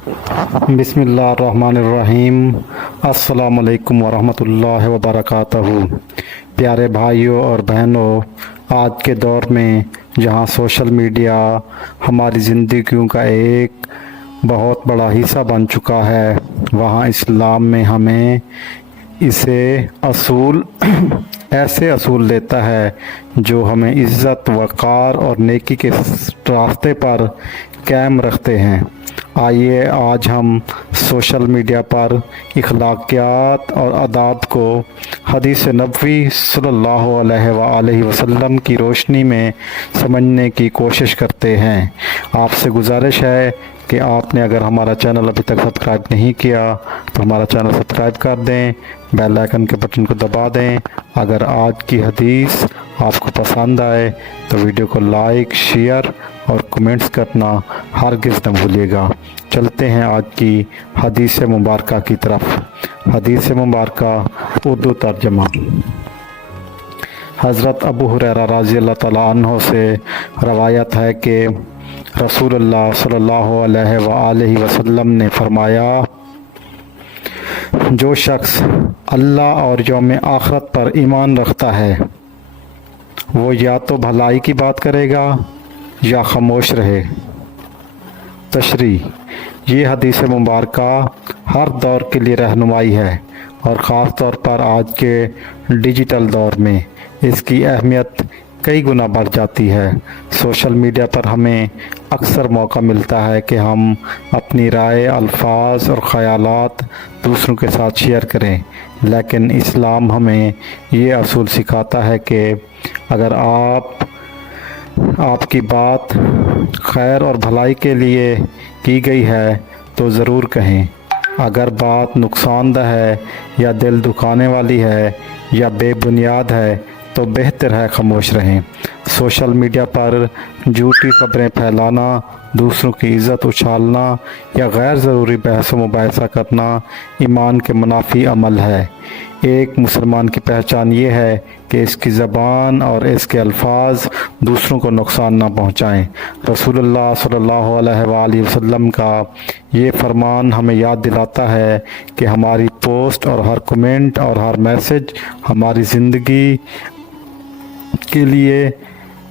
बिस्मिल्लाहिर्रहमानिर्रहीम। अस्सलामु अलैकुम वरहमतुल्लाहि वबरकातुहू। प्यारे भाइयों और बहनों, आज के दौर में जहां सोशल मीडिया हमारी ज़िंदगियों का एक बहुत बड़ा हिस्सा बन चुका है, वहां इस्लाम में हमें इसे असूल ऐसे असूल देता है जो हमें इज़्ज़त, वक़ार और नेकी के रास्ते पर कायम रखते हैं। आइए आज हम सोशल मीडिया पर इखलाकियात और आदाब को हदीस नबवी सल्लल्लाहु अलैहि वसल्लम की रोशनी में समझने की कोशिश करते हैं। आपसे गुजारिश है कि आपने अगर हमारा चैनल अभी तक सब्सक्राइब नहीं किया तो हमारा चैनल सब्सक्राइब कर दें, बेल आइकन के बटन को दबा दें। अगर आज की हदीस आपको पसंद आए तो वीडियो को लाइक, शेयर और कमेंट्स करना हरगिज़ न भूलिएगा। चलते हैं आज की हदीस मुबारका की तरफ। हदीस मुबारका उर्दू तर्जमा। हज़रत अबू हुरैरा रज़ी अल्लाह तआला अन्हु से रवायत है कि रसूलुल्लाह सल्लल्लाहु अलैहि वसल्लम ने फरमाया, जो शख्स अल्लाह और यौम आखिरत पर ईमान रखता है वो या तो भलाई की बात करेगा या खामोश रहे। तशरीह, ये हदीस मुबारका हर दौर के लिए रहनुमाई है और ख़ास तौर पर आज के डिजिटल दौर में इसकी अहमियत कई गुना बढ़ जाती है। सोशल मीडिया पर हमें अक्सर मौका मिलता है कि हम अपनी राय, अल्फाज और ख़यालात दूसरों के साथ शेयर करें, लेकिन इस्लाम हमें ये असूल सिखाता है कि अगर आपकी बात खैर और भलाई के लिए की गई है तो ज़रूर कहें। अगर बात नुकसानदह है या दिल दुखाने वाली है या बेबुनियाद है तो बेहतर है खामोश रहें। सोशल मीडिया पर झूठी खबरें फैलाना, दूसरों की इज़्ज़त उछालना या गैर ज़रूरी बहस मुबाहिसा करना ईमान के मुनाफी अमल है। एक मुसलमान की पहचान ये है कि इसकी ज़बान और इसके अल्फाज दूसरों को नुकसान ना पहुँचाएँ। रसूलुल्लाह सल्लल्लाहु अलैहि वसल्लम का ये फरमान हमें याद दिलाता है कि हमारी पोस्ट और हर कमेंट और हर मैसेज हमारी ज़िंदगी के लिए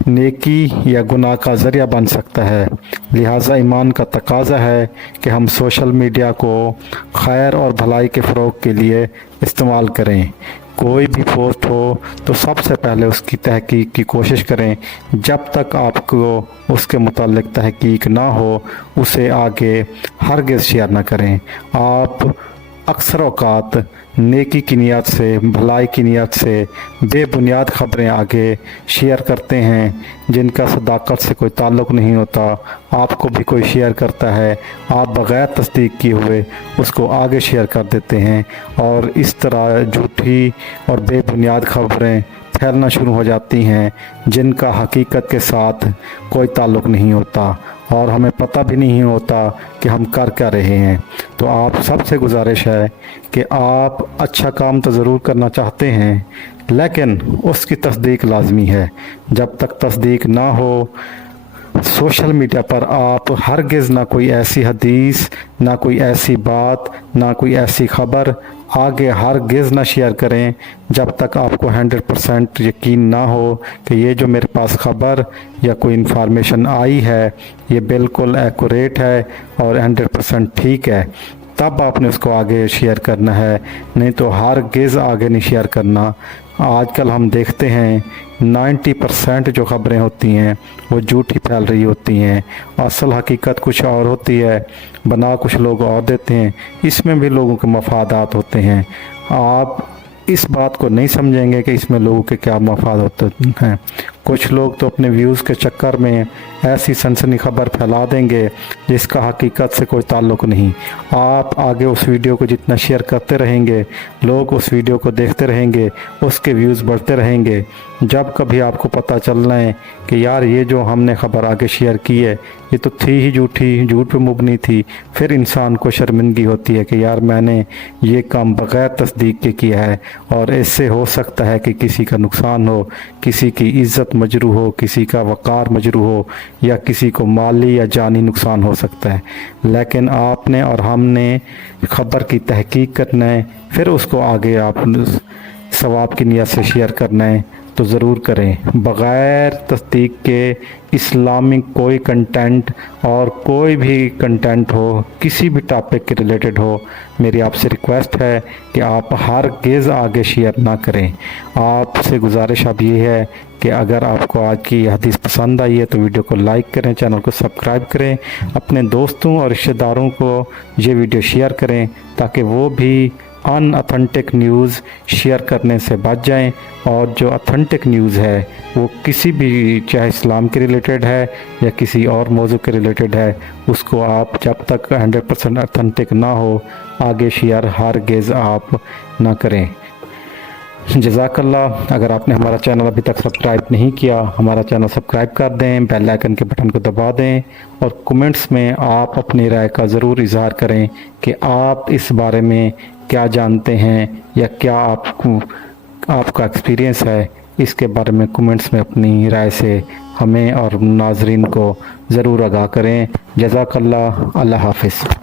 नेकी या गुनाह का ज़रिया बन सकता है। लिहाजा ईमान का तकाज़ा है कि हम सोशल मीडिया को खैर और भलाई के फ़रोग़ के लिए इस्तेमाल करें। कोई भी पोस्ट हो तो सबसे पहले उसकी तहकीक की कोशिश करें। जब तक आपको उसके मुताल्लिक़ तहकीक ना हो उसे आगे हरगिज़ शेयर ना करें। आप अक्सर औक़ात नेकी की नियत से, भलाई की नियत से बेबुनियाद ख़बरें आगे शेयर करते हैं जिनका सदाकत से कोई ताल्लुक़ नहीं होता। आपको भी कोई शेयर करता है, आप बग़ैर तस्दीक किए हुए उसको आगे शेयर कर देते हैं और इस तरह झूठी और बेबुनियाद ख़बरें फैलना शुरू हो जाती हैं जिनका हकीकत के साथ कोई ताल्लुक़ नहीं होता और हमें पता भी नहीं होता कि हम कर क्या रहे हैं। तो आप सबसे गुजारिश है कि आप अच्छा काम तो ज़रूर करना चाहते हैं लेकिन उसकी तस्दीक लाजमी है। जब तक तस्दीक ना हो सोशल मीडिया पर आप हरगिज़ ना कोई ऐसी हदीस, ना कोई ऐसी बात, ना कोई ऐसी ख़बर आगे हरगिज़ ना शेयर करें जब तक आपको 100% यकीन ना हो कि ये जो मेरे पास ख़बर या कोई इन्फॉर्मेशन आई है ये बिल्कुल एक्यूरेट है और 100% ठीक है। तब आपने उसको आगे शेयर करना है, नहीं तो हरगिज़ आगे नहीं शेयर करना। आजकल हम देखते हैं 90% जो ख़बरें होती हैं वो झूठी फैल रही होती हैं। असल हकीकत कुछ और होती है, बना कुछ लोग और देते हैं। इसमें भी लोगों के मफादात होते हैं। आप इस बात को नहीं समझेंगे कि इसमें लोगों के क्या मफाद होते हैं। कुछ लोग तो अपने व्यूज़ के चक्कर में ऐसी सनसनी खबर फैला देंगे जिसका हकीकत से कोई ताल्लुक़ नहीं। आप आगे उस वीडियो को जितना शेयर करते रहेंगे, लोग उस वीडियो को देखते रहेंगे, उसके व्यूज़ बढ़ते रहेंगे। जब कभी आपको पता चलना है कि यार ये जो हमने ख़बर आगे शेयर की है ये तो थी ही झूठी, झूठ पे मुबनी थी, फिर इंसान को शर्मिंदगी होती है कि यार मैंने ये काम बग़ैर तस्दीक के किया है और इससे हो सकता है कि किसी का नुकसान हो, किसी की इज़्ज़त इज्जत मजरू हो, किसी का वक़ार मजरू हो या किसी को माली या जानी नुकसान हो सकता है। लेकिन आपने और हमने ख़बर की तहकीक करना है, फिर उसको आगे आप सवाब की नियत से शेयर करना है तो ज़रूर करें। बग़ैर तस्दीक के इस्लामिक कोई कंटेंट और कोई भी कंटेंट हो, किसी भी टॉपिक के रिलेटेड हो, मेरी आपसे रिक्वेस्ट है कि आप हरगिज़ आगे शेयर ना करें। आपसे गुजारिश अब ये है कि अगर आपको आज की हदीस पसंद आई है तो वीडियो को लाइक करें, चैनल को सब्सक्राइब करें, अपने दोस्तों और रिश्तेदारों को ये वीडियो शेयर करें ताकि वो भी अनऑथेंटिक न्यूज़ शेयर करने से बच जाएं। और जो ऑथेंटिक न्यूज़ है वो किसी भी, चाहे इस्लाम के रिलेटेड है या किसी और मौजू के रिलेटेड है, उसको आप जब तक 100% ऑथेंटिक ना हो आगे शेयर हरगिज़ आप ना करें। जज़ाकल्लाह। अगर आपने हमारा चैनल अभी तक सब्सक्राइब नहीं किया, हमारा चैनल सब्सक्राइब कर दें, बेल आइकन के बटन को दबा दें और कमेंट्स में आप अपनी राय का ज़रूर इजहार करें कि आप इस बारे में क्या जानते हैं या क्या आपका एक्सपीरियंस है। इसके बारे में कमेंट्स में अपनी राय से हमें और नाज़रीन को ज़रूर आगाह करें। जज़ाकल्लाह। अल्लाह हाफ़िज़।